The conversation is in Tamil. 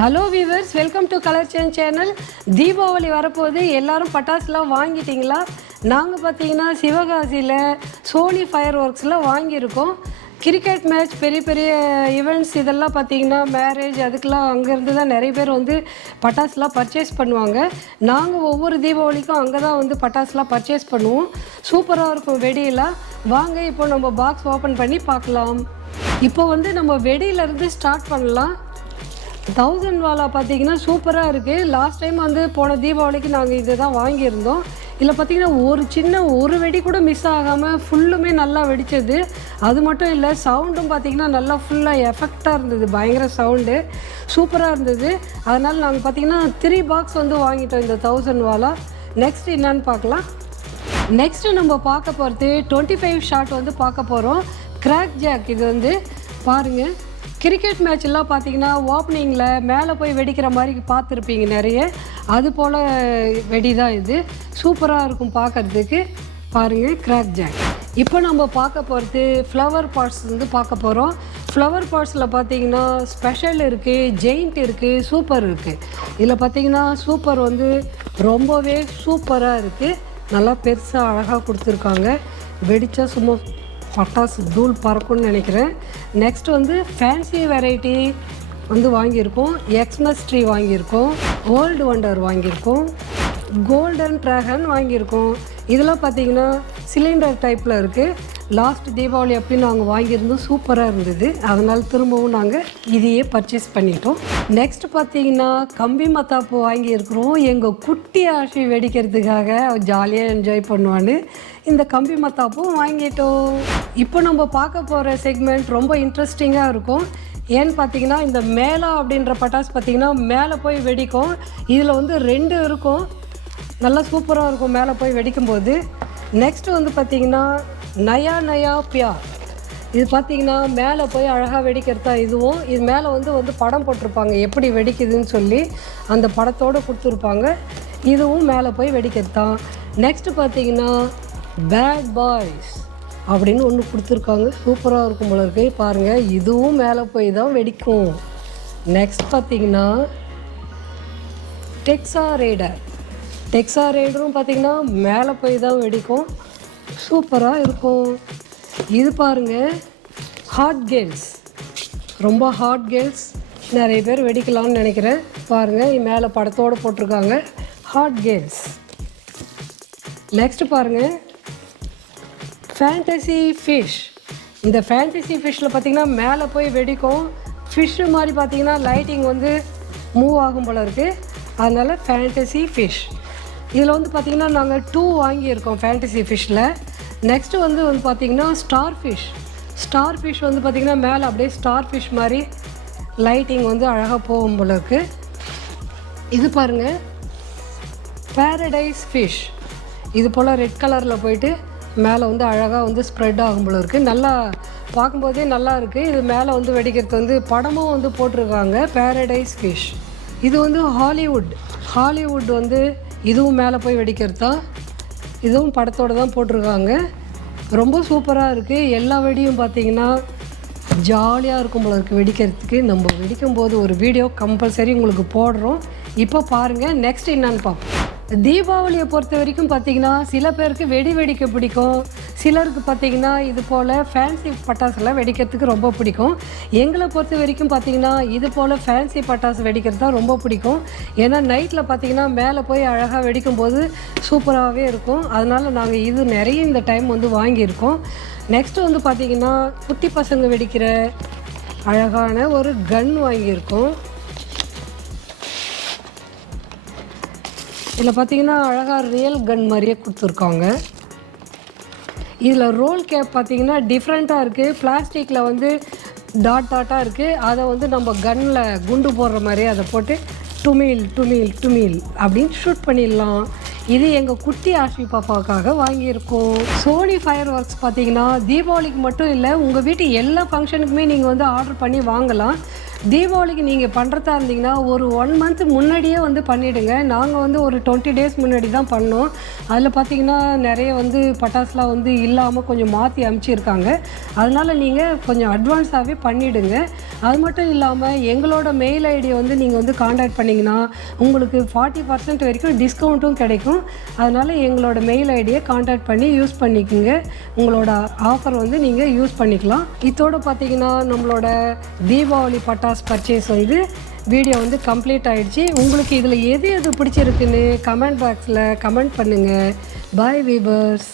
Hello viewers, welcome to Kalarchand channel. Deepavali வரப்போது எல்லாரும் பட்டாசுலாம் வாங்கிட்டீங்களா? நாங்கள் பார்த்தீங்கன்னா சிவகாசியில் சோனி ஃபயர்ஒர்க்ஸில் வாங்கியிருக்கோம். கிரிக்கெட் மேட்ச், பெரிய பெரிய ஈவெண்ட்ஸ் இதெல்லாம் பார்த்தீங்கன்னா மேரேஜ், அதுக்கெலாம் அங்கேருந்து தான் நிறைய பேர் வந்து பட்டாசுலாம் பர்ச்சேஸ் பண்ணுவாங்க. நாங்கள் ஒவ்வொரு தீபாவளிக்கும் அங்கே தான் வந்து பட்டாசுலாம் பர்ச்சேஸ் பண்ணுவோம். சூப்பராக இருக்கும் வெடியெல்லாம். வாங்க இப்போ நம்ம பாக்ஸ் ஓப்பன் பண்ணி பார்க்கலாம். இப்போ வந்து நம்ம வெடியிலேருந்து ஸ்டார்ட் பண்ணலாம். 1000 வாலா பார்த்தீங்கன்னா சூப்பராக இருக்குது. லாஸ்ட் டைம் வந்து போன தீபாவளிக்கு நாங்கள் இதை தான் வாங்கியிருந்தோம். இதில் பார்த்திங்கன்னா ஒரு வெடி கூட மிஸ் ஆகாமல் ஃபுல்லுமே நல்லா வெடித்தது. அது மட்டும் இல்லை, சவுண்டும் பார்த்திங்கன்னா நல்லா ஃபுல்லாக எஃபெக்டாக இருந்தது. பயங்கர சவுண்டு சூப்பராக இருந்தது. அதனால் நாங்கள் பார்த்திங்கன்னா 3 பாக்ஸ் வந்து வாங்கிட்டோம் இந்த 1000 வாலா. நெக்ஸ்ட் என்னன்னு பார்க்கலாம். நெக்ஸ்ட்டு நம்ம பார்க்க போகிறது 25 ஷாட் வந்து பார்க்க போகிறோம். Crack jack. இது வந்து பாருங்கள், கிரிக்கெட் மேட்ச்லாம் பார்த்தீங்கன்னா ஓப்பனிங்கில் மேலே போய் வெடிக்கிற மாதிரி பார்த்துருப்பீங்க நிறைய. அது போல் வெடி தான் இது. சூப்பராக இருக்கும் பார்க்குறதுக்கு. பாருங்கள், கிராக் ஜாக். இப்போ நம்ம பார்க்க போகிறது ஃப்ளவர் பாட்ஸ் வந்து பார்க்க போகிறோம். ஃப்ளவர் பாட்ஸில் பார்த்தீங்கன்னா ஸ்பெஷல் இருக்குது, ஜெயிண்ட் இருக்குது, சூப்பர் இருக்குது. இதில் பார்த்தீங்கன்னா சூப்பர் வந்து ரொம்பவே சூப்பராக இருக்குது. நல்லா பெருசாக அழகாக கொடுத்துருக்காங்க. வெடித்தா சும்மா பட்டாசு தூள் பறக்கும்னு நினைக்கிறேன். நெக்ஸ்ட் வந்து ஃபேன்சி வெரைட்டி வந்து வாங்கியிருக்கோம். எக்ஸ்மஸ் ட்ரீ வாங்கியிருக்கோம். ஓல்டு வண்டர் வாங்கியிருக்கோம். கோல்டன் ட்ராகன் வாங்கியிருக்கோம். இதெல்லாம் பார்த்திங்கன்னா சிலிண்டர் டைப்பில் இருக்குது. லாஸ்ட் தீபாவளி அப்படி நாங்கள் வாங்கியிருந்தோம். சூப்பராக இருந்தது. அதனால் திரும்பவும் நாங்கள் இதையே பர்ச்சேஸ் பண்ணிட்டோம். நெக்ஸ்ட் பார்த்திங்கன்னா கம்பி மத்தாப்பு வாங்கியிருக்கிறோம். எங்கள் குட்டி ஆஷி வெடிக்கிறதுக்காக ஜாலியாக என்ஜாய் பண்ணுவான்னு இந்த கம்பி மத்தாப்பும் வாங்கிட்டோம். இப்போ நம்ம பார்க்க போகிற செக்மெண்ட் ரொம்ப இன்ட்ரெஸ்டிங்காக இருக்கும். ஏன்னு பார்த்தீங்கன்னா, இந்த மேளா அப்படின்ற பட்டாசு பார்த்திங்கன்னா மேலே போய் வெடிக்கும். இதில் வந்து 2 இருக்கும். நல்லா சூப்பராக இருக்கும் மேலே போய் வெடிக்கும்போது. நெக்ஸ்ட்டு வந்து பார்த்திங்கன்னா நயா பியார். இது பார்த்திங்கன்னா மேலே போய் அழகாக வெடிக்கிறது தான் இதுவும். இது மேலே வந்து படம் போட்டிருப்பாங்க எப்படி வெடிக்குதுன்னு சொல்லி. அந்த படத்தோடு கொடுத்துருப்பாங்க. இதுவும் மேலே போய் வெடிக்கிறது தான். நெக்ஸ்ட்டு பார்த்திங்கன்னா பேட் பாய்ஸ் அப்படின்னு ஒன்று கொடுத்துருக்காங்க. சூப்பராக இருக்கும் போல இருக்கு. பாருங்கள், இதுவும் மேலே போய் தான் வெடிக்கும். நெக்ஸ்ட் பார்த்திங்கன்னா டெக்ஸா ரைடரும் பார்த்திங்கன்னா மேலே போய் தான் வெடிக்கும். சூப்பராக இருக்கும். இது பாருங்கள், ஹாட் கேர்ள்ஸ். ரொம்ப ஹாட் கேர்ள்ஸ் நிறைய பேர் வெடிக்கலாம்னு நினைக்கிறேன். பாருங்கள், மேலே படத்தோடு போட்டிருக்காங்க ஹாட் கேர்ள்ஸ். நெக்ஸ்ட்டு பாருங்கள், ஃபேண்டசி ஃபிஷ். இந்த ஃபேண்டசி ஃபிஷ்ஷில் பார்த்திங்கன்னா மேலே போய் வெடிக்கும். ஃபிஷ்ஷு மாதிரி பார்த்திங்கன்னா லைட்டிங் வந்து மூவ் ஆகும் போல் இருக்குது. அதனால் ஃபேண்டசி ஃபிஷ். இதில் வந்து பார்த்திங்கன்னா நாங்கள் 2 வாங்கியிருக்கோம் ஃபேண்டசி ஃபிஷ்ஷில். நெக்ஸ்ட்டு வந்து பார்த்திங்கன்னா ஸ்டார் ஃபிஷ் வந்து பார்த்திங்கன்னா மேலே அப்படியே ஸ்டார் ஃபிஷ் மாதிரி லைட்டிங் வந்து அழகாக போகும் போல இருக்குது. இது பாருங்கள், பேரடைஸ் ஃபிஷ். இது போல் ரெட் கலரில் போயிட்டு மேலே வந்து அழகாக வந்து ஸ்ப்ரெட் ஆகும் போல இருக்குது. நல்லா பார்க்கும்போதே நல்லா இருக்குது. இது மேலே வந்து வெடிக்கிறது வந்து படமும் வந்து போட்டிருக்காங்க, பேரடைஸ் ஃபிஷ். இது வந்து ஹாலிவுட் வந்து இதுவும் மேலே போய் வெடிக்கிறது தான். இதுவும் படத்தோடு தான் போட்டிருக்காங்க. ரொம்ப சூப்பராக இருக்குது. எல்லா வெடியும் பார்த்திங்கன்னா ஜாலியாக இருக்கும் போல இருக்குது வெடிக்கிறதுக்கு. நம்ம வெடிக்கும்போது ஒரு வீடியோ கம்பல்சரி உங்களுக்கு போடுறோம். இப்போ பாருங்கள், நெக்ஸ்ட் என்னன்னு பார்ப்போம். தீபாவளியை பொறுத்த வரைக்கும் பார்த்திங்கன்னா சில பேருக்கு வெடிக்க பிடிக்கும். சிலருக்கு பார்த்திங்கன்னா இது போல் ஃபேன்சி பட்டாசுலாம் வெடிக்கிறதுக்கு ரொம்ப பிடிக்கும். எங்களை பொறுத்த வரைக்கும் பார்த்திங்கன்னா இது போல் ஃபேன்சி பட்டாசு வெடிக்கிறது தான் ரொம்ப பிடிக்கும். ஏன்னா நைட்டில் பார்த்திங்கன்னா மேலே போய் அழகாக வெடிக்கும்போது சூப்பராகவே இருக்கும். அதனால் நாங்கள் இது நிறைய இந்த டைம் வந்து வாங்கியிருக்கோம். நெக்ஸ்ட்டு வந்து பார்த்திங்கன்னா குட்டி பசங்க வெடிக்கிற அழகான ஒரு கன் வாங்கியிருக்கோம். இதில் பார்த்திங்கன்னா அழகாக ரியல் கன் மாதிரியே கொடுத்துருக்காங்க. இதில் ரோல் கேப் பார்த்திங்கன்னா டிஃப்ரெண்ட்டாக இருக்குது. பிளாஸ்டிக்கில் வந்து டாட்டாக இருக்குது. அதை வந்து நம்ம கன்னில் குண்டு போடுற மாதிரி அதை போட்டு டுமீல் அப்படின்னு ஷூட் பண்ணிடலாம். இது எங்கள் குட்டி ஆஷி பாப்பாவுக்காக வாங்கியிருக்கோம். சோனி ஃபயர்ஒர்க்ஸ் பார்த்திங்கன்னா தீபாவளிக்கு மட்டும் இல்லை, உங்கள் வீட்டு எல்லா ஃபங்க்ஷனுக்குமே நீங்கள் வந்து ஆர்டர் பண்ணி வாங்கலாம். தீபாவளிக்கு நீங்கள் பண்ணுறதா இருந்தீங்கன்னா ஒரு 1 மந்த் முன்னாடியே வந்து பண்ணிவிடுங்க. நாங்கள் வந்து ஒரு 20 டேஸ் முன்னாடி தான் பண்ணோம். அதில் பார்த்திங்கன்னா நிறைய வந்து பட்டாசுலாம் வந்து இல்லாமல் கொஞ்சம் மாற்றி அனுப்பிச்சிருக்காங்க. அதனால் நீங்கள் கொஞ்சம் அட்வான்ஸாகவே பண்ணிவிடுங்க. அது மட்டும் இல்லாமல் எங்களோட மெயில் ஐடியை வந்து நீங்கள் வந்து காண்டாக்ட் பண்ணிங்கன்னா உங்களுக்கு 40% வரைக்கும் டிஸ்கவுண்ட்டும் கிடைக்கும். அதனால் எங்களோட மெயில் ஐடியை காண்டாக்ட் பண்ணி யூஸ் பண்ணிக்கோங்க. உங்களோட ஆஃபர் வந்து நீங்கள் யூஸ் பண்ணிக்கலாம். இதோடு பார்த்திங்கன்னா நம்மளோட தீபாவளி பட்டாசு பர்ச்சேஸ் வந்து வீடியோ வந்து கம்ப்ளீட் ஆகிடுச்சு. உங்களுக்கு இதில் எது பிடிச்சிருக்குன்னு கமெண்ட் பாக்ஸில் கமெண்ட் பண்ணுங்கள். Bye viewers.